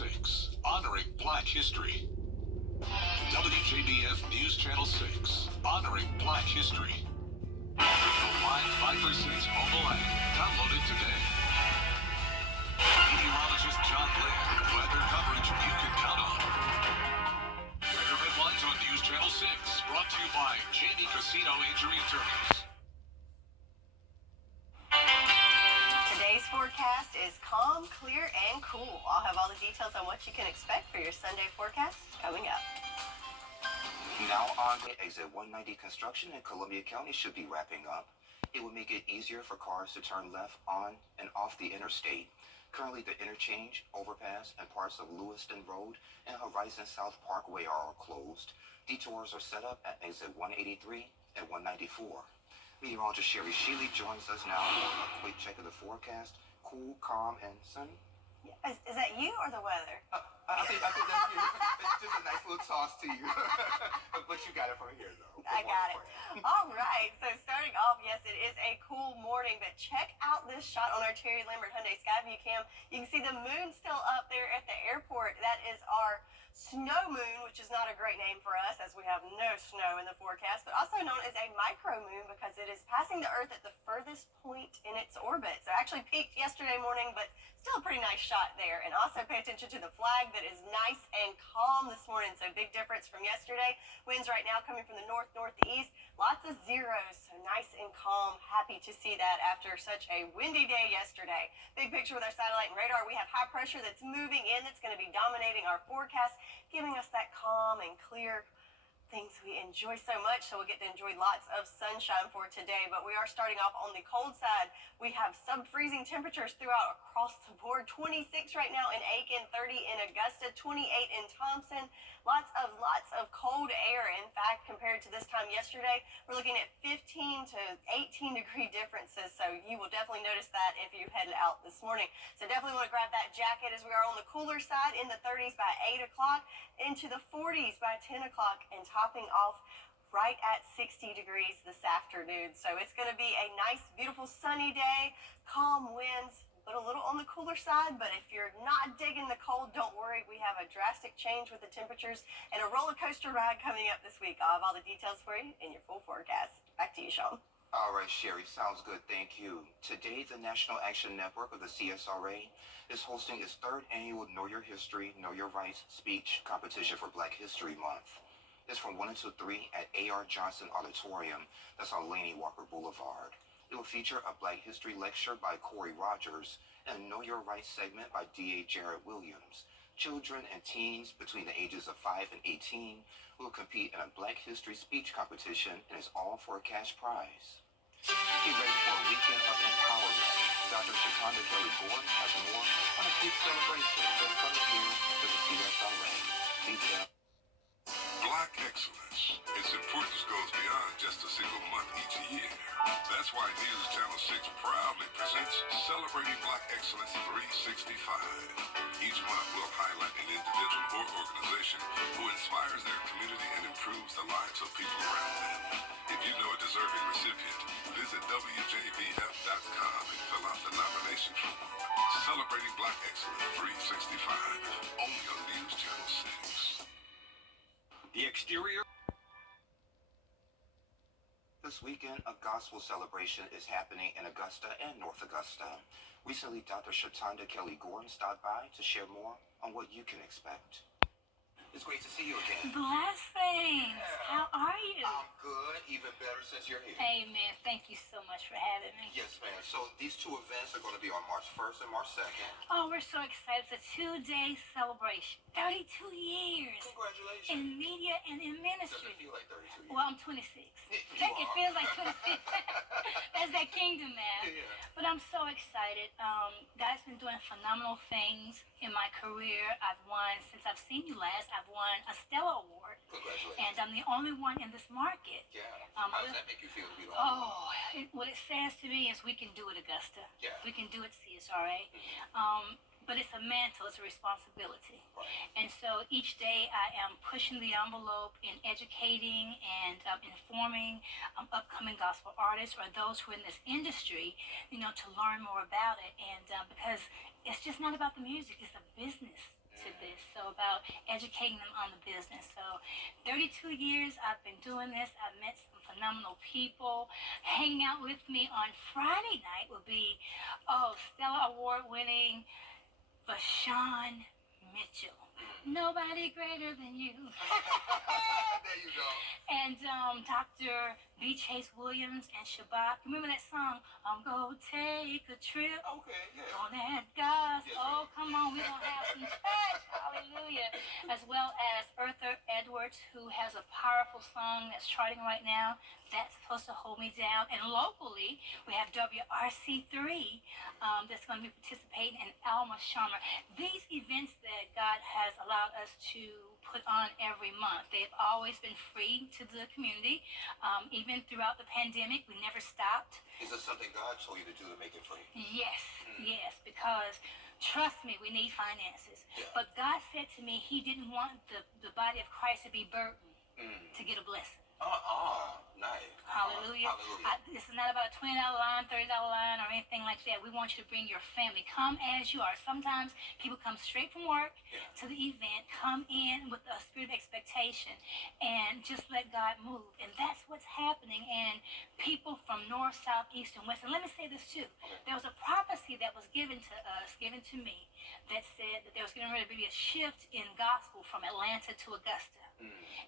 6, honoring Black history. WJBF News Channel 6, honoring Black history. Live 5% mobile app. Download it today. Meteorologist John Blair. Weather coverage you can count on. Weather headlines on News Channel 6. Brought to you by Jamie Casino Injury Attorneys. Today's forecast is calm, clear, and cool. I'll have all the details on what you can expect for your Sunday forecast coming up. Now on exit 190 construction in Columbia County should be wrapping up. It will make it easier for cars to turn left on and off the interstate. Currently, the interchange, overpass, and parts of Lewiston Road and Horizon South Parkway are all closed. Detours are set up at exit 183 and 194. Meteorologist Sherry Sheely joins us now for a quick check of the forecast. Cool, calm, and sunny. Is that you or the weather? I think that's you. It's just a nice little toss to you. But you got it from here, though. I got it. All right. So starting off, yes, it is a cool morning, but check out this shot on our Terry Lambert Hyundai Skyview cam. You can see the moon still up there at the airport. That is our snow moon, which is not a great name for us as we have no snow in the forecast, but also known as a micro moon because it is passing the Earth at the furthest point in its orbit. So actually peaked yesterday morning, but still a pretty nice shot there. And also pay attention to the flag that is nice and calm this morning. So big difference from yesterday. Winds right now coming from the northeast. Lots of zeros. So nice and calm. Happy to see that after such a windy day yesterday. Big picture with our satellite and radar. We have high pressure that's moving in. That's going to be dominating our forecast, giving us that calm and clear things we enjoy so much. So we'll get to enjoy lots of sunshine for today. But we are starting off on the cold side. We have sub-freezing temperatures throughout across the board. 26 right now in Aiken, 30 in Augusta, 28 in Thompson. Lots of cold air. In fact, compared to this time yesterday, we're looking at 15 to 18 degree differences. So you will definitely notice that if you headed out this morning. So definitely want to grab that jacket as we are on the cooler side in the 30s by 8 o'clock, into the 40s by 10 o'clock, and topping off right at 60 degrees this afternoon. So it's going to be a nice, beautiful, sunny day, calm winds, but a little on the cooler side. But if you're not digging the cold, don't worry. We have a drastic change with the temperatures and a roller coaster ride coming up this week. I'll have all the details for you in your full forecast. Back to you, Sean. All right, Sherry, sounds good. Thank you. Today, the National Action Network of the CSRA is hosting its third annual Know Your History, Know Your Rights speech competition for Black History Month. It's from 1 until 3 at A.R. Johnson Auditorium. That's on Laney Walker Boulevard. It will feature a Black History lecture by Corey Rogers and a Know Your Rights segment by D.A. Jarrett Williams. Children and teens between the ages of 5 and 18 will compete in a Black History speech competition, and it's all for a cash prize. Get ready for a weekend of empowerment. Dr. Shatanda Kelly Gordon has more on a big celebration that's coming here to the CSRA. Detail. Black excellence. Its importance goes beyond just a single month each year. That's why News Channel 6 proudly presents Celebrating Black Excellence 365. Each month will highlight an individual or organization who inspires their community and improves the lives of people around them. If you know a deserving recipient, visit WJBF.com and fill out the nomination form. Celebrating Black Excellence 365, only on News Channel 6. The exterior. This weekend, a gospel celebration is happening in Augusta and North Augusta. Recently, Dr. Shatanda Kelly Gordon stopped by to share more on what you can expect. It's great to see you again. Blessings. Yeah. How are you? I'm good, even better since you're here. Amen. Thank you so much for having me. Yes, ma'am. So these two events are going to be on March 1st and March 2nd. Oh, we're so excited. It's a 2-day celebration. 32 years Congratulations. in media and in ministry. Doesn't feel like 32 years. Well, I'm 26. It feels like 26. That's that kingdom math. Yeah. But I'm so excited. God's been doing phenomenal things in my career. I've won, since I've seen you last, I've won a Stella Award. Congratulations. And I'm the only one in this market. Yeah. How does that make you feel to be the only one? What it says to me is we can do it, Augusta. Yeah. We can do it, CSRA. But it's a mantle, it's a responsibility. Right. And so each day I am pushing the envelope in educating and informing upcoming gospel artists or those who are in this industry, to learn more about it. And because it's just not about the music, it's a business to this. So about educating them on the business. So 32 years I've been doing this. I've met some phenomenal people. Hanging out with me on Friday night will be, Stella Award winning Vashawn Mitchell. Nobody greater than you. There you go. And Dr. B. Chase Williams and Shabbat. Remember that song? I'm gonna take a trip Okay, yeah. on that gas. Yes, Oh, come on, we're gonna have some church. Hallelujah. As well as Eartha Edwards, who has a powerful song that's charting right now. That's supposed to hold me down. And locally, we have WRC3 that's going to be participating, in Alma Sharma. These events that God has allowed us to put on every month, they've always been free to the community. Even throughout the pandemic, we never stopped. Is this something God told you to do to make it free? Yes, yes, because trust me, we need finances. Yeah. But God said to me, He didn't want the body of Christ to be burdened to get a blessing. Nice. Hallelujah. This is not about a $20 line, $30 line, or anything like that. We want you to bring your family. Come as you are. Sometimes people come straight from work to the event, come in with a spirit of expectation, and just let God move. And that's what's happening. And people from north, south, east, and west. And let me say this too. There was a prophecy that was given to us, given to me, that said that there was going to be a shift in gospel from Atlanta to Augusta.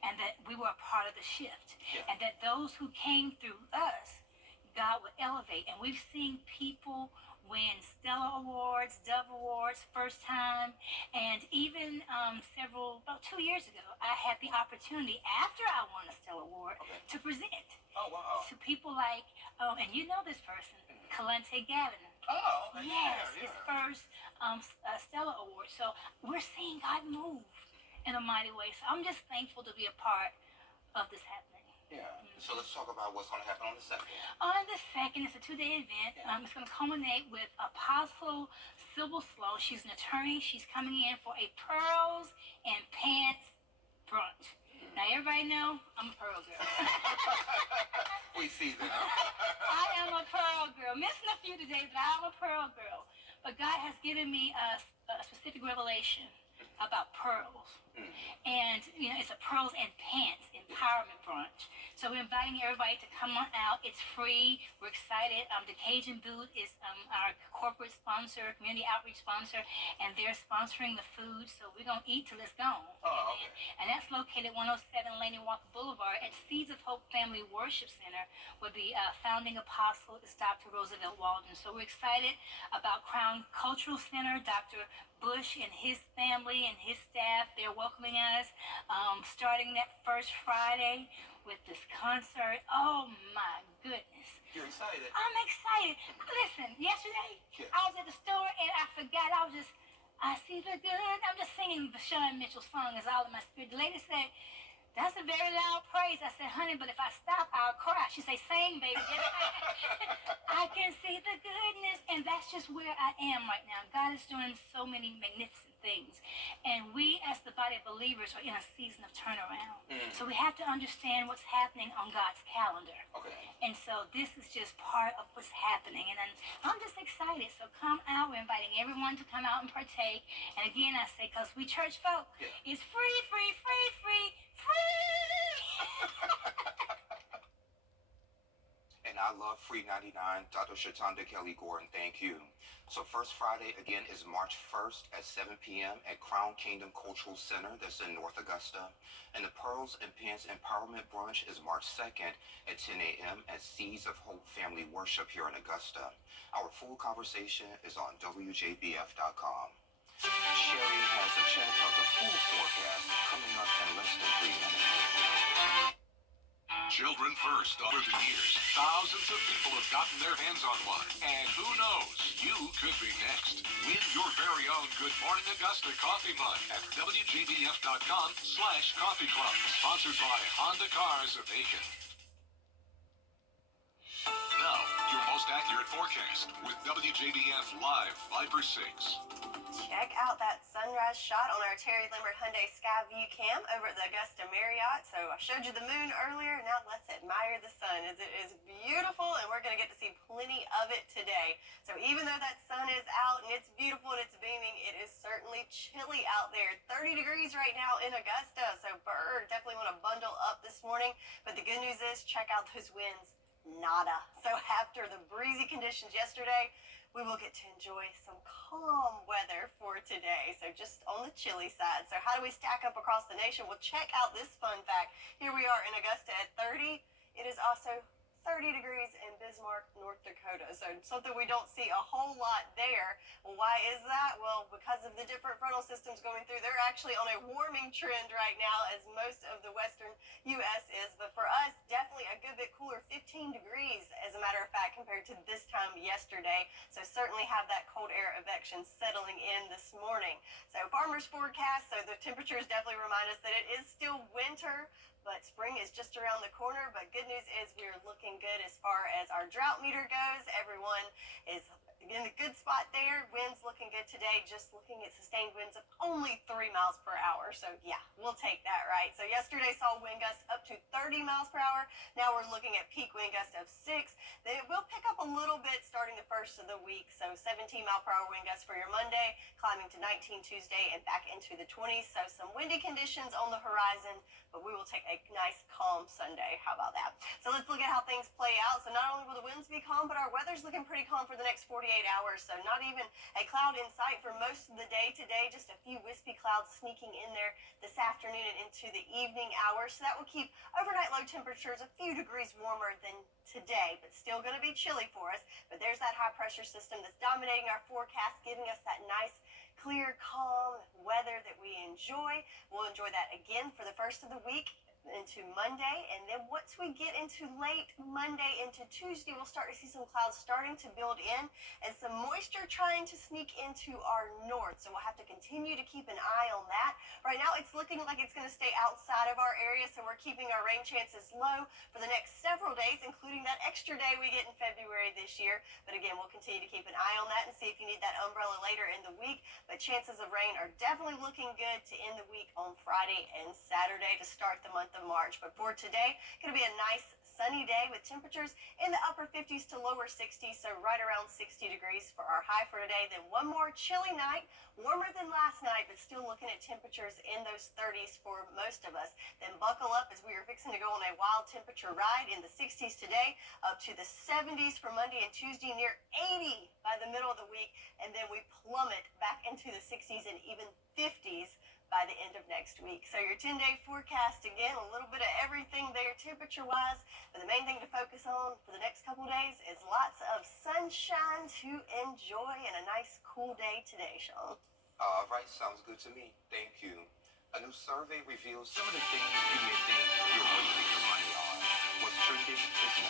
And that we were a part of the shift. And that those who came through us, God would elevate. And we've seen people win Stella Awards, Dove Awards, first time. And even about 2 years ago, I had the opportunity, after I won a Stella Award, to present. Oh, wow. To people like, and you know this person, Kalante Gavin. Oh, okay. Yes, Yeah. his first Stella Award. So we're seeing God move in a mighty way. So I'm just thankful to be a part of this happening. Yeah. So let's talk about what's going to happen on the 2nd. On the 2nd, it's a 2-day event. It's going to culminate with Apostle Sybil Slow. She's an attorney. She's coming in for a pearls and pants brunch. Now, everybody know I'm a pearl girl. We see that. I am a pearl girl. Missing a few today, but I'm a pearl girl. But God has given me a specific revelation about pearls. And, it's a pearls and pants empowerment brunch. So we're inviting everybody to come on out. It's free. We're excited. The Cajun Boot is our corporate sponsor, community outreach sponsor, and they're sponsoring the food. So we're going to eat till it's gone. Oh, okay. And that's located at 107 Laney Walker Boulevard at Seeds of Hope Family Worship Center, where the founding apostle is Dr. Roosevelt Walden. So we're excited about Crown Cultural Center. Dr. Bush and his family and his staff, they're welcoming us, starting that first Friday with this concert. Oh my goodness. You're excited. I'm excited. Listen, yesterday I was at the store and I forgot. I see the good. I'm just singing Vashawn Mitchell's song is all in my spirit. The lady said, that's a very loud praise. I said, honey, but if I stop, I'll cry. She said, sing, baby. Just I can see the goodness. And that's just where I am right now. God is doing so many magnificent things. And we, as the body of believers, are in a season of turnaround. So we have to understand what's happening on God's calendar. Okay. And so this is just part of what's happening. And I'm just excited. So come out. We're inviting everyone to come out and partake. And again, I say, because we church folk, it's free, free, free, free, free. And I love Free 99, Dr. Shatanda Kelly Gordon, thank you. So first Friday, again, is March 1st at 7 p.m. at Crown Kingdom Cultural Center, that's in North Augusta. And the Pearls and Pants Empowerment Brunch is March 2nd at 10 a.m. at Seeds of Hope Family Worship here in Augusta. Our full conversation is on WJBF.com. Sherry has a check of the full forecast coming up in less than 3 minutes. Children First. Over the years, thousands of people have gotten their hands on one. And who knows, you could be next. Win your very own Good Morning Augusta coffee mug at WJBF.com/coffee club. Sponsored by Honda Cars of Aiken. Now, your most accurate forecast with WJBF Live Viper 6. Check out that sun sunrise shot on our Terry Lambert Hyundai Skyview cam over at the Augusta Marriott. So I showed you the moon earlier. Now let's admire the sun as it is beautiful, and we're going to get to see plenty of it today. So even though that sun is out and it's beautiful and it's beaming, it is certainly chilly out there. 30 degrees right now in Augusta. So definitely want to bundle up this morning. But the good news is, check out those winds. Nada. So after the breezy conditions yesterday, we will get to enjoy some calm weather for today. So just on the chilly side. So how do we stack up across the nation? Well, check out this fun fact. Here we are in Augusta at 30. It is also 30 degrees in Bismarck, North Dakota. So something we don't see a whole lot there. Well, why is that? Well, because of the different frontal systems going through. They're actually on a warming trend right now, as most of the western U.S. is. But for us, definitely a good bit cooler, 15 degrees, as a matter of fact, compared to this time yesterday. So certainly have that cold air advection settling in this morning. So farmers forecast, so the temperatures definitely remind us that it is still winter, but spring is just around the corner. But good news is we're looking good as far as our drought meter goes. Everyone is in a good spot there. Winds looking good today, just looking at sustained winds of only 3 miles per hour. So yeah, we'll take that, right? So yesterday saw wind gusts up to 30 miles per hour. Now we're looking at peak wind gusts of 6. They will pick up a little bit starting the first of the week. So 17 mile per hour wind gusts for your Monday, climbing to 19 Tuesday and back into the 20s. So some windy conditions on the horizon, but we will take a nice calm Sunday. How about that? So let's look at how things play out. So not only will the winds be calm, but our weather's looking pretty calm for the next 48 hours. So not even a cloud in sight for most of the day today. Just a few wispy clouds sneaking in there this afternoon and into the evening hours. So that will keep overnight low temperatures a few degrees warmer than today, but still going to be chilly for us. But there's that high pressure system that's dominating our forecast, giving us that nice, clear, calm weather that we enjoy. We'll enjoy that again for the first of the week into Monday, and then once we get into late Monday into Tuesday, we'll start to see some clouds starting to build in and some moisture trying to sneak into our north. So we'll have to continue to keep an eye on that. Right now it's looking like it's going to stay outside of our area, so we're keeping our rain chances low for the next several days, including that extra day we get in February this year. But again, we'll continue to keep an eye on that and see if you need that umbrella later in the week. But chances of rain are definitely looking good to end the week on Friday and Saturday to start the month of March. But for today, going to be a nice sunny day with temperatures in the upper 50s to lower 60s, so right around 60 degrees for our high for today. Then one more chilly night, warmer than last night, but still looking at temperatures in those 30s for most of us. Then buckle up as we are fixing to go on a wild temperature ride in the 60s today, up to the 70s for Monday and Tuesday, near 80 by the middle of the week, and then we plummet back into the 60s and even 50s by the end of next week. So your 10-day forecast, again, a little bit of everything there temperature-wise, but the main thing to focus on for the next couple days is lots of sunshine to enjoy and a nice cool day today, Sean. All right, sounds good to me. Thank you. A new survey reveals some of the things you may think you're wasting your money on. What's trending is next.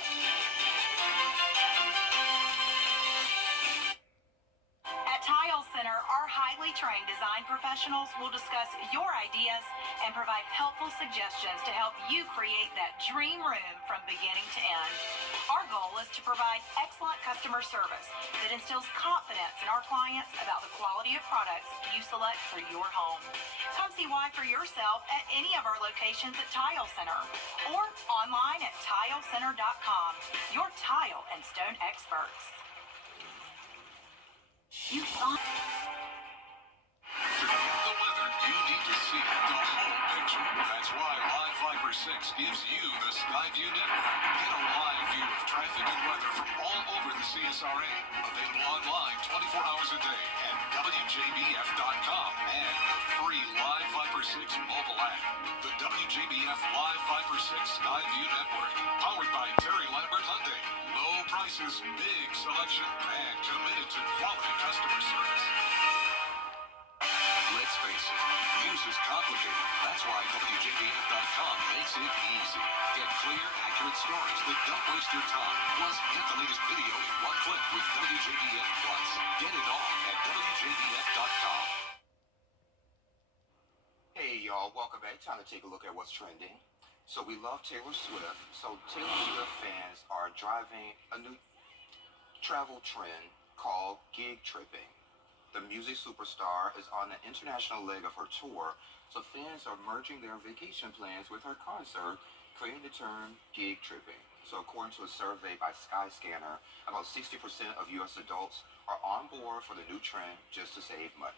At Tile Center, our highly trained design professionals will discuss your ideas and provide helpful suggestions to help you create that dream room from beginning to end. Our goal is to provide excellent customer service that instills confidence in our clients about the quality of products you select for your home. Come see why for yourself at any of our locations at Tile Center or online at tilecenter.com, your tile and stone experts. You thought... Forget the weather. You need to see the whole picture. That's why Live Viper 6 gives you the Skyview network. Get a live view of traffic and weather from all over the CSRA. Available online 24 hours a day at WJBF.com and the free Live Viper 6 mobile app. The WJBF Live Viper 6 Skyview network. Powered by Terry Lambert Hyundai. Low prices, big selection, and committed to quality customer service. Let's face it, news is complicated. That's why WJBF.com makes it easy. Get clear, accurate stories that don't waste your time. Plus, get the latest video in one click with WJBF Plus. Get it all at WJBF.com. Hey y'all, welcome back. Time to take a look at what's trending. So we love Taylor Swift. So Taylor Swift fans are driving a new travel trend called gig tripping. The music superstar is on the international leg of her tour, so fans are merging their vacation plans with her concert, creating the term gig tripping. So according to a survey by Skyscanner, about 60% of U.S. adults are on board for the new trend just to save money.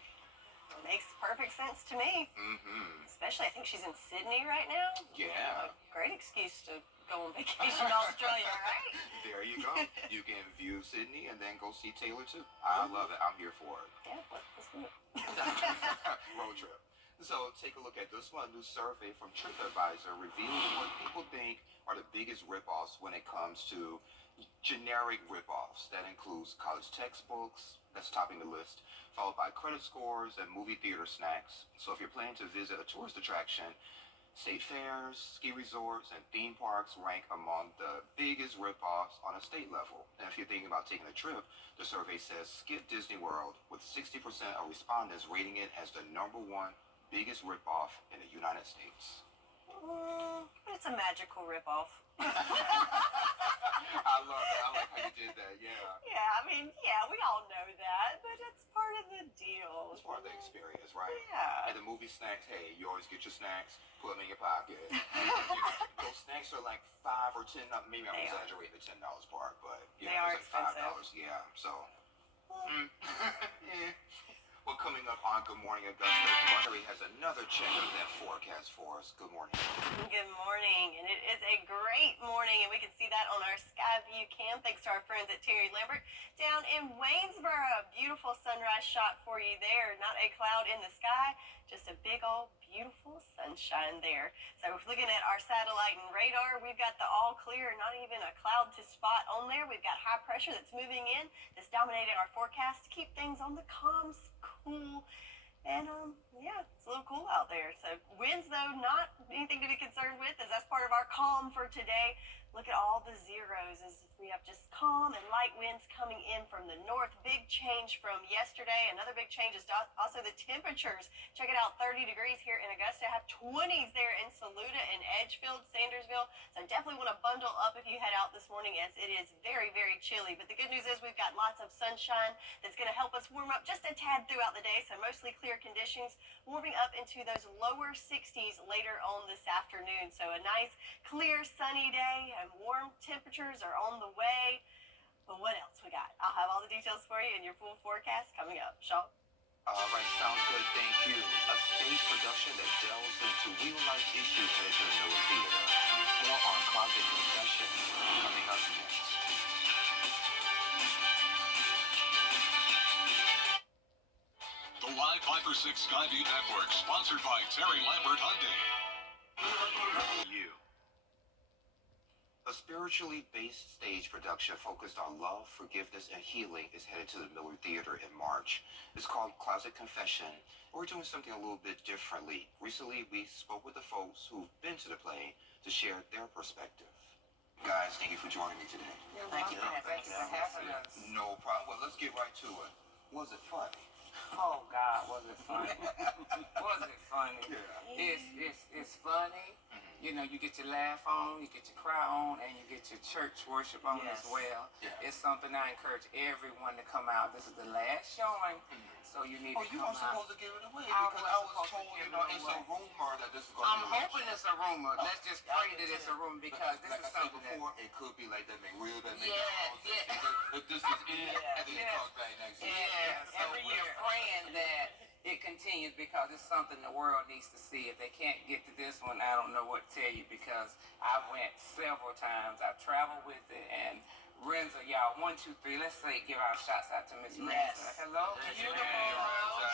Makes perfect sense to me. Mm-hmm. Especially, I think she's in Sydney right now. Yeah. A great excuse to go on vacation to Australia, right? There you go. You can view Sydney and then go see Taylor too. I love it. I'm here for it. Yeah, let's do it. Road trip. So take a look at this one. A new survey from TripAdvisor reveals what people think are the biggest ripoffs when it comes to generic ripoffs. That includes college textbooks, that's topping the list, followed by credit scores and movie theater snacks. So if you're planning to visit a tourist attraction, state fairs, ski resorts, and theme parks rank among the biggest ripoffs on a state level. And if you're thinking about taking a trip, the survey says skip Disney World, with 60% of respondents rating it as the #1 biggest ripoff in the United States. It's a magical ripoff. I love it. I like how you did that. Yeah. Yeah, I mean, we all know that, but it's part of the deal. It's part of the experience, right? Yeah. And the movie snacks, hey, you always get your snacks, put them in your pocket. Those snacks are like $5 or $10. Maybe I'm They are. exaggerating the $10 part, but They yeah, are it's like expensive. $5. Yeah. So. Yeah. Well, coming up on Good Morning Augusta, Marjorie has another check of that forecast for us. Good morning. Good morning, and it is a great morning, and we can see that on our Skyview cam, thanks to our friends at Terry Lambert down in Waynesboro. Beautiful sunrise shot for you there. Not a cloud in the sky, just a big old beautiful sunshine there. So if looking at our satellite and radar, we've got the all clear, not even a cloud to spot on there. We've got high pressure that's moving in, that's dominating our forecast to keep things on the calm, cool. And it's a little cool out there. So winds, though, not anything to be concerned with, as that's part of our calm for today. Look at all the zeros as we have just calm and light winds coming in from the north. Big change from yesterday. Another big change is also the temperatures. Check it out, 30 degrees here in Augusta. Have 20s there in Saluda and Edgefield, Sandersville. So definitely want to bundle up if you head out this morning, as it is very, very chilly. But the good news is we've got lots of sunshine that's going to help us warm up just a tad throughout the day. So mostly clear conditions, warming up into those lower 60s later on this afternoon. So a nice, clear, sunny day, and warm temperatures are on the way. But what else we got? I'll have all the details for you in your full forecast coming up. Shaw? All right, sounds good. Thank you. A stage production that delves into real-life issues headed to the Miller Theater. More on Closet Confessions coming up next. The Live 5/6 Skyview Network, sponsored by Terry Lambert Hyundai. You. A spiritually based stage production focused on love, forgiveness, and healing is headed to the Miller Theater in March. It's called Closet Confession. We're doing something a little bit differently. Recently, we spoke with the folks who've been to the play to share their perspective. Guys, thank you for joining me today. Thank you. Thanks for having us. No problem. Well, let's get right to it. Was it funny? Oh God, was it funny? Was it funny? Yeah. It's funny. You know, you get your laugh on, you get your cry on, and you get your church worship on as well. Yeah. It's something I encourage everyone to come out. This is the last showing, so you need to you come weren't out. supposed to give it away I because wasn't I was supposed to told, give you know, it it's a away. rumor that this is going I'm to be hoping it's a rumor. Let's just pray that it's a rumor because this like is I said something that. before, it could be like that McReal, that Yeah, McDonald's. yeah. If this is it, Yeah, and then it yeah. comes back next year. Yeah, so Every we're year. praying that it continues because it's something the world needs to see. If they can't get to this one, I don't know what to tell you because I went several times. I traveled with it and Renza, y'all, 1, 2, 3. Let's say give our shots out to Miss Renza. Hello, beautiful.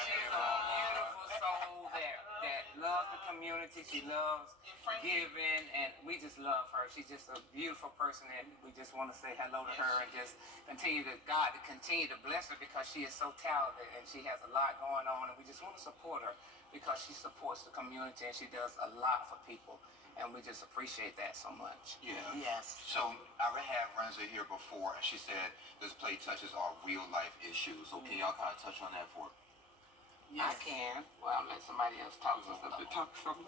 She's a beautiful soul that loves the community. She loves giving, and we just love her. She's just a beautiful person, and we just want to say hello to her and just continue to God to continue to bless her because she is so talented and she has a lot going on, and we just want to support her because she supports the community and she does a lot for people, and we just appreciate that so much. Yeah. Yes. So I had Renza here before, and she said this play touches on real life issues. So can y'all kind of touch on that for me? I can. Well, I'll let somebody else talk to us. Talk something.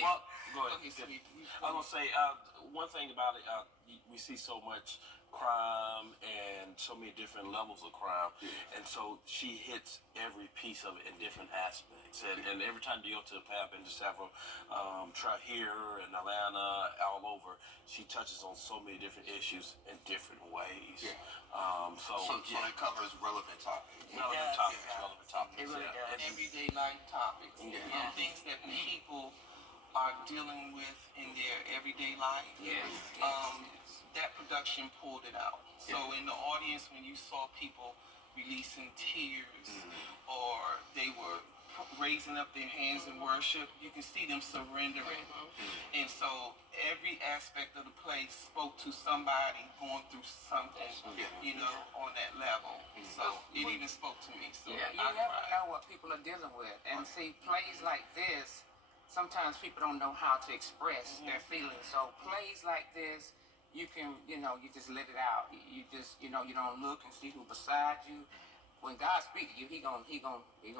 Well, go ahead. Okay, sweet. I was gonna say one thing about it. we see so much crime and so many different levels of crime, and so she hits every piece of it in different aspects. And every time you go to the pad, I've been to several, try here in Atlanta, all over. She touches on so many different issues in different ways. Yeah. So it covers relevant topics. relevant topics. It really does. And Everyday life topics Yeah. and things that people are dealing with in their everyday life. Yes. That production pulled it out. So in the audience, when you saw people releasing tears or they were raising up their hands in worship, you can see them surrendering. And so every aspect of the play spoke to somebody going through something, you know, on that level. So it even spoke to me. So Yeah, you I never cried. know what people are dealing with. And see, plays like this, sometimes people don't know how to express their feelings. So plays like this, you can, you know, you just let it out. You just, you know, you don't look and see who beside you. When God speaks to you, he gonna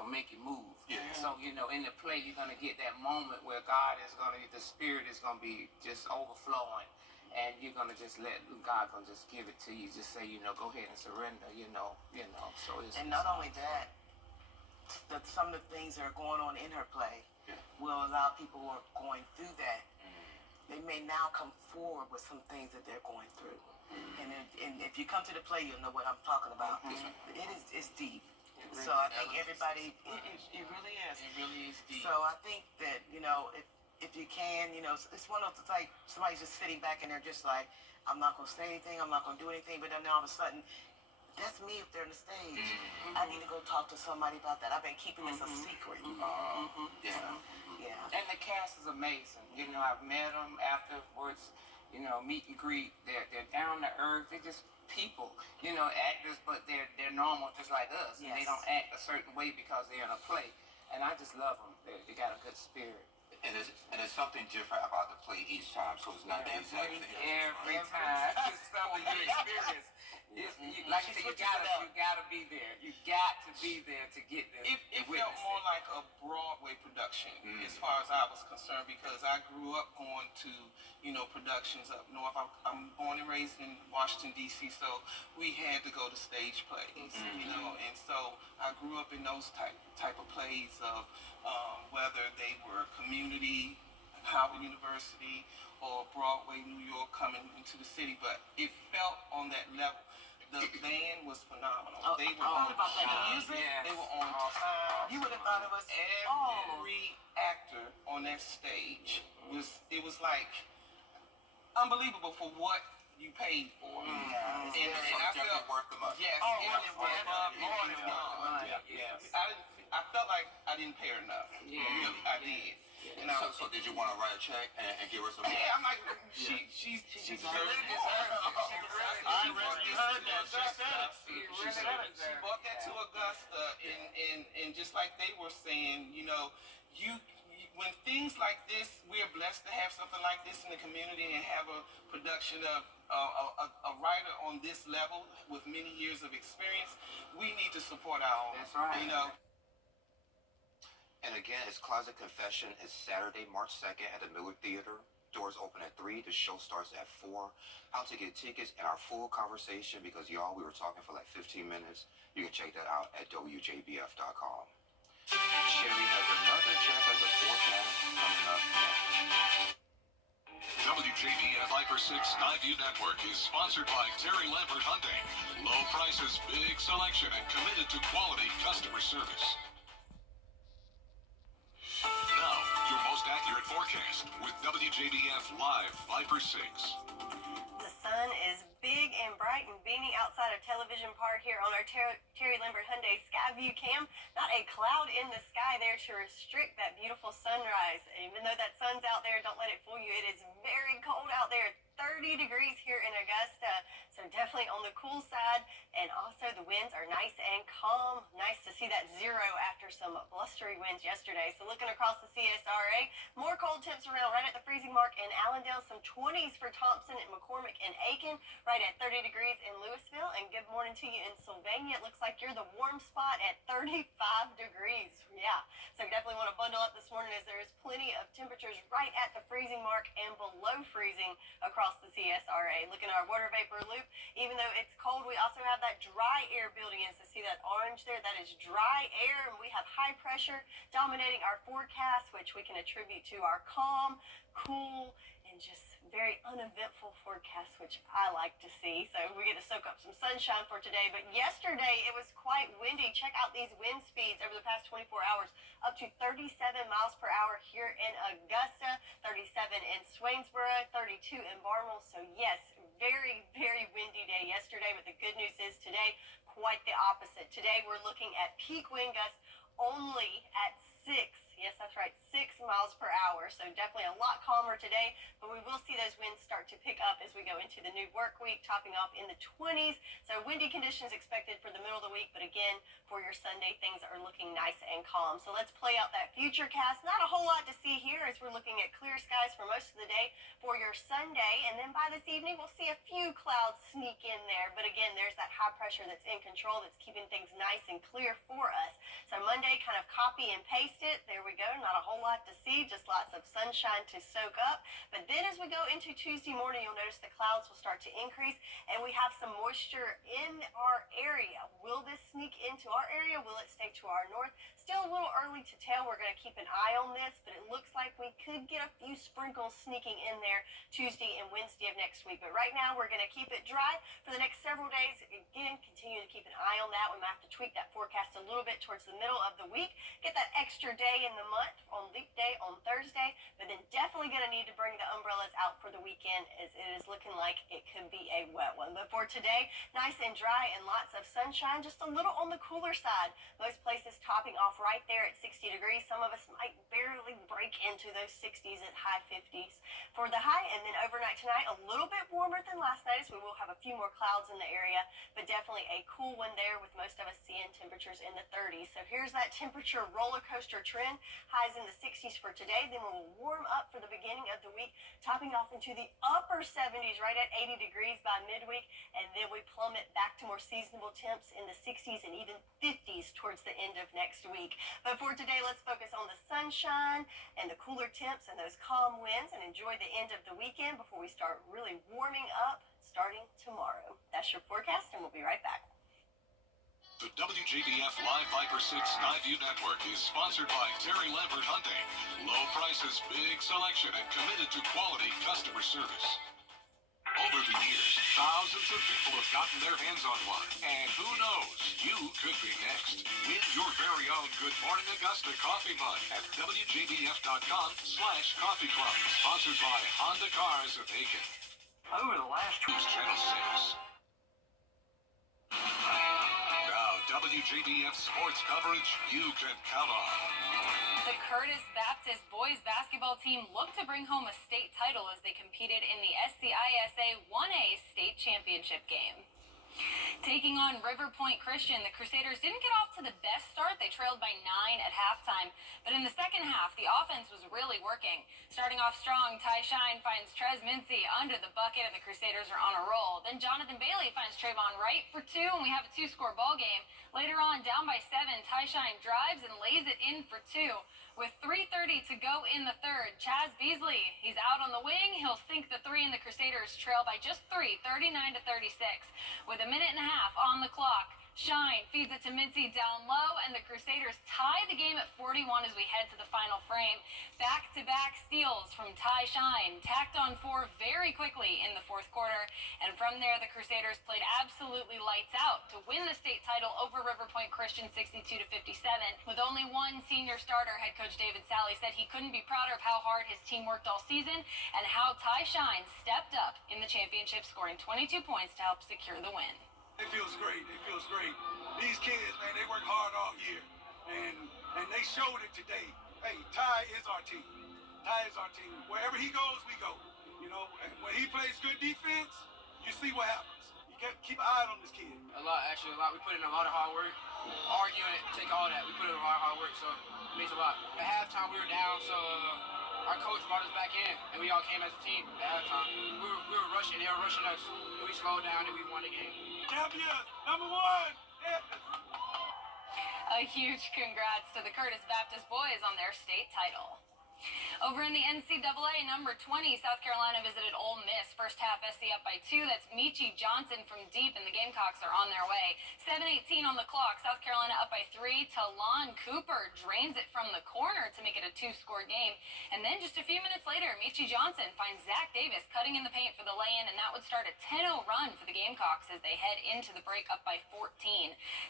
make you move. Yeah. So, you know, in the play, you're gonna get that moment where God is gonna, the Spirit is gonna be just overflowing, and you're gonna just let God gonna just give it to you. Just say, you know, go ahead and surrender. You know. So it's And not only that, some of the things that are going on in her play will allow people who are going through that. They may now come forward with some things that they're going through. And if you come to the play, you'll know what I'm talking about. It's deep. So I think everybody, it really is. It really is deep. So I think that, you know, if you can, you know, it's one of those, like, somebody's just sitting back and they're just like, I'm not going to say anything, I'm not going to do anything, but then all of a sudden, that's me up there on the stage. I need to go talk to somebody about that. I've been keeping this a secret. Yeah. And the cast is amazing. You know, I've met them afterwards. You know, meet and greet. They're down to earth. They're just people. You know, actors, but they're normal, just like us. And they don't act a certain way because they're in a play. And I just love them. They got a good spirit. And it's something different about the play each time, so it's not the exact thing. Every time. It's something you experience. Like I said, you gotta be there. You got to be there to get this. It felt more like a Broadway production as far as I was concerned, because I grew up going to, you know, productions up north. I'm born and raised in Washington, D.C., so we had to go to stage plays, you know, and so I grew up in those type of plays of whether they were community, Howard University, or Broadway, New York, coming into the city, but it felt on that level. The band was phenomenal. They were on about that. The time. music? They were on time. You would have thought it was Every actor on that stage was like unbelievable for what you paid for. And I felt worth the money. yes, Oh, it was more than money. Yes. I felt like I didn't pay her enough. Really, I did. And So did you want to write a check and give her some? yeah, I'm like, she deserves it. I really heard that. She said it. She brought that to Augusta, and just like they were saying, you know, when things like this, we're blessed to have something like this in the community and have a production of a writer on this level with many years of experience. We need to support our own. That's right. You know. And again, it's Closet Confession. It's Saturday, March 2nd at the Miller Theater. Doors open at 3. The show starts at 4. How to get tickets and our full conversation, because y'all, we were talking for like 15 minutes. You can check that out at WJBF.com. Sherry has another check of the forecast coming up next. WJBF Viper 6 Skyview Network is sponsored by Terry Lambert Hyundai. Low prices, big selection, and committed to quality customer service. Now, your most accurate forecast with WJBF Live Viper 6. The sun is big and bright and beaming outside of Television Park here on our Terry Lambert Hyundai Skyview cam. Not a cloud in the sky there to restrict that beautiful sunrise. Even though that sun's out there, don't let it fool you. It is very cold out there. 30 degrees here in Augusta, so definitely on the cool side, and also the winds are nice and calm. Nice to see that zero after some blustery winds yesterday. So looking across the CSRA, more cold temps around right at the freezing mark in Allendale, some 20s for Thompson and McCormick and Aiken, right at 30 degrees in Louisville, and good morning to you in Sylvania. It looks like you're the warm spot at 35 degrees. Yeah, so definitely want to bundle up this morning as there is plenty of temperatures right at the freezing mark and below freezing. freezing across the CSRA. Looking at our water vapor loop, even though it's cold, we also have that dry air building in. So see that orange there? That is dry air, and we have high pressure dominating our forecast, which we can attribute to our calm, cool, and just very uneventful forecast, which I like to see. So we get to soak up some sunshine for today. But yesterday it was quite windy. Check out these wind speeds over the past 24 hours, up to 37 miles per hour here in Augusta, 37 in Swainsboro, 32 in Barnwell. So yes, very, very windy day yesterday. But the good news is today, quite the opposite. Today we're looking at peak wind gusts only at 6. Yes, that's right, 6 miles per hour. So definitely a lot calmer today, but we will see those winds start to pick up as we go into the new work week, topping off in the 20s. So windy conditions expected for the middle of the week, but again, for your Sunday, things are looking nice and calm. So let's play out that future cast. Not a whole lot to see here as we're looking at clear skies for most of the day for your Sunday. And then by this evening, we'll see a few clouds sneak in there. But again, there's that high pressure that's in control that's keeping things nice and clear for us. So Monday, kind of copy and paste it. There we go. Not a whole lot to see, just lots of sunshine to soak up. But then as we go into Tuesday morning, you'll notice the clouds will start to increase and we have some moisture in our area. Will this sneak into our area? Will it stay to our north? Still a little early to tell. We're going to keep an eye on this, but it looks like we could get a few sprinkles sneaking in there Tuesday and Wednesday of next week. But right now, we're going to keep it dry for the next several days. Again, continue to keep an eye on that. We might have to tweak that forecast a little bit towards the middle of the week. Get that extra day in the month on leap day on Thursday, but then definitely going to need to bring the umbrellas out for the weekend as it is looking like it could be a wet one. But for today, nice and dry and lots of sunshine, just a little on the cooler side. Most places topping off right there at 60 degrees. Some of us might barely break into those 60s at high 50s for the high. And then overnight tonight, a little bit warmer than last night as we will have a few more clouds in the area, but definitely a cool one there with most of us seeing temperatures in the 30s. So here's that temperature roller coaster trend. Highs in the 60s for today. Then we'll warm up for the beginning of the week, topping off into the upper 70s right at 80 degrees by midweek. And then we plummet back to more seasonable temps in the 60s and even 50s towards the end of next week. But for today, let's focus on the sunshine and the cooler temps and those calm winds and enjoy the end of the weekend before we start really warming up starting tomorrow. That's your forecast, and we'll be right back. The WJBF Live Viper 6 Skyview Network is sponsored by Terry Lambert Hyundai. Low prices, big selection, and committed to quality customer service. Over the years, thousands of people have gotten their hands on one. And who knows, you could be next. Win your very own Good Morning Augusta coffee mug at WJBF.com/coffee club. Sponsored by Honda Cars of Aiken. Over the last News Channel 6. Now, WJBF sports coverage you can count on. The Curtis Baptist boys basketball team looked to bring home a state title as they competed in the SCISA 1A state championship game. Taking on River Point Christian, the Crusaders didn't get off to the best start. They trailed by 9 at halftime. But in the second half, the offense was really working. Starting off strong, Ty Shine finds Trez Mincy under the bucket, and the Crusaders are on a roll. Then Jonathan Bailey finds Trayvon Wright for 2, and we have a 2-score ball game. Later on, down by 7, Ty Shine drives and lays it in for 2. With 3:30 to go in the third, Chaz Beasley, he's out on the wing. He'll sink the 3, and the Crusaders trail by just 3, 39-36. With a minute and a half on the clock, Shine feeds it to Mincy down low, and the Crusaders tie the game at 41 as we head to the final frame. Back-to-back steals from Ty Shine, tacked on 4 very quickly in the fourth quarter. And from there, the Crusaders played absolutely lights out to win the state title over River Point Christian 62-57. With only one senior starter, head coach David Sally said he couldn't be prouder of how hard his team worked all season and how Ty Shine stepped up in the championship, scoring 22 points to help secure the win. It feels great. It feels great. These kids, man, they work hard all year, and they showed it today. Hey, Ty is our team. Ty is our team. Wherever he goes, we go. You know, and when he plays good defense, you see what happens. You got to keep an eye on this kid. A lot. We put in a lot of hard work. Arguing it, take all that. We put in a lot of hard work, so it means a lot. At halftime, we were down, so our coach brought us back in, and we all came as a team at halftime. We were rushing. They were rushing us. And we slowed down, and we won the game. Champions, #1. Yeah. A huge congrats to the Curtis Baptist boys on their state title. Over in the NCAA, number 20, South Carolina visited Ole Miss. First half, SC up by 2. That's Michi Johnson from deep, and the Gamecocks are on their way. 7:18 on the clock. South Carolina up by 3. Talon Cooper drains it from the corner to make it a 2-score game. And then just a few minutes later, Michi Johnson finds Zach Davis cutting in the paint for the lay-in, and that would start a 10-0 run for the Gamecocks as they head into the break up by 14.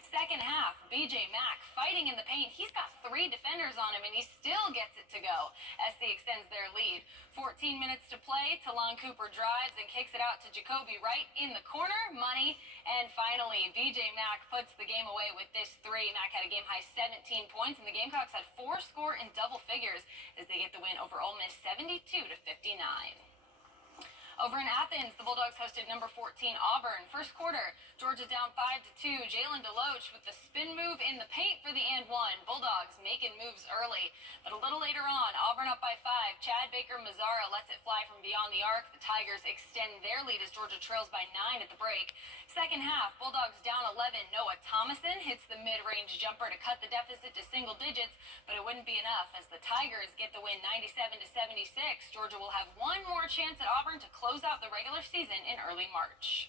Second half, BJ Mack fighting in the paint. He's got 3 defenders on him, and he still gets it to go. SC extends their lead. 14 minutes to play. Talon Cooper drives and kicks it out to Jacoby Wright in the corner. Money. And finally, BJ Mack puts the game away with this 3. Mack had a game-high 17 points, and the Gamecocks had 4 score in double figures as they get the win over Ole Miss 72-59. Over in Athens, the Bulldogs hosted number 14 Auburn. First quarter, Georgia down 5-2. Jalen Deloach with the spin move in the paint for the and 1. Bulldogs making moves early. But a little later on, Auburn up by 5. Chad Baker-Mazzara lets it fly from beyond the arc. The Tigers extend their lead as Georgia trails by 9 at the break. Second half, Bulldogs down 11. Noah Thomason hits the mid-range jumper to cut the deficit to single digits, but it wouldn't be enough as the Tigers get the win 97-76. Georgia will have one more chance at Auburn to close out the regular season in early March.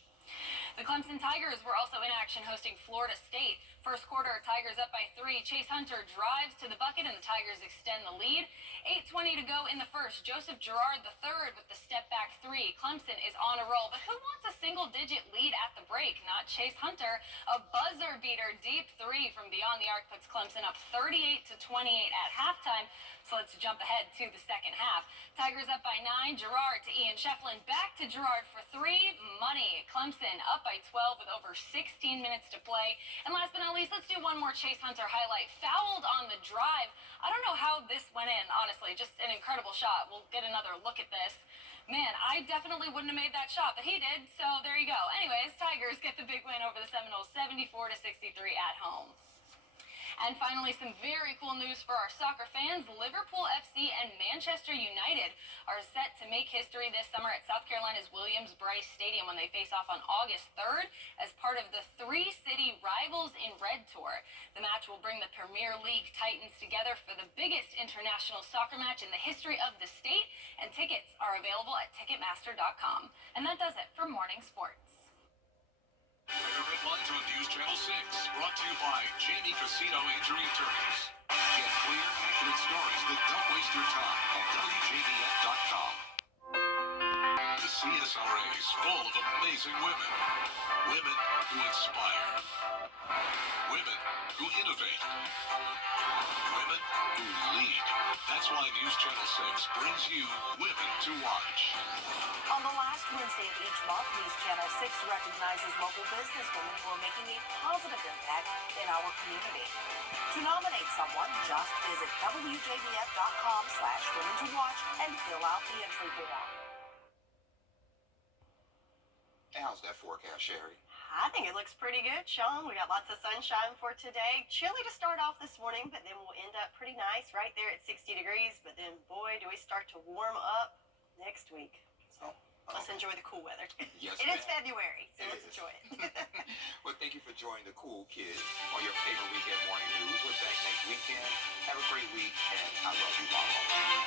The Clemson Tigers were also in action hosting Florida State. First quarter, Tigers up by 3. Chase Hunter drives to the bucket and the Tigers extend the lead. 8:20 to go in the first. Joseph Girard III with the step back 3. Clemson is on a roll, but who wants a single-digit lead at the break? Not Chase Hunter. A buzzer beater deep 3 from beyond the arc puts Clemson up 38-28 at halftime. So let's jump ahead to the second half. Tigers up by 9. Girard to Ian Shefflin. Back to Girard for 3. Money. Clemson up by 12 with over 16 minutes to play. And last but not least, let's do one more Chase Hunter highlight. Fouled on the drive. I don't know how this went in, honestly. Just an incredible shot. We'll get another look at this. Man, I definitely wouldn't have made that shot, but he did. So there you go. Anyways, Tigers get the big win over the Seminoles 74-63 at home. And finally, some very cool news for our soccer fans. Liverpool FC and Manchester United are set to make history this summer at South Carolina's Williams-Brice Stadium when they face off on August 3rd as part of the 3-city Rivals in Red Tour. The match will bring the Premier League Titans together for the biggest international soccer match in the history of the state, and tickets are available at Ticketmaster.com. And that does it for Morning Sports. The Red Lines on News Channel 6, brought to you by Jamie Casino Injury Attorneys. Get clear, accurate stories that don't waste your time at WJBF.com. The CSRA is full of amazing women. Women who inspire. Women who innovate. Women who lead. That's why News Channel 6 brings you Women to Watch. On the last Wednesday of each month, News Channel 6 recognizes local businesswomen who are making a positive impact in our community. To nominate someone, just visit WJBF.com/Women to Watch and fill out the entry form. How's that forecast, Sherry? I think it looks pretty good, Sean. We got lots of sunshine for today. Chilly to start off this morning, but then we'll end up pretty nice right there at 60 degrees. But then, boy, do we start to warm up next week. So let's enjoy the cool weather. Yes, It ma'am. is February, so It let's is. enjoy it. Well, thank you for joining the Cool Kids on your favorite weekend morning news. We're back next weekend. Have a great week, and I love you, Mama.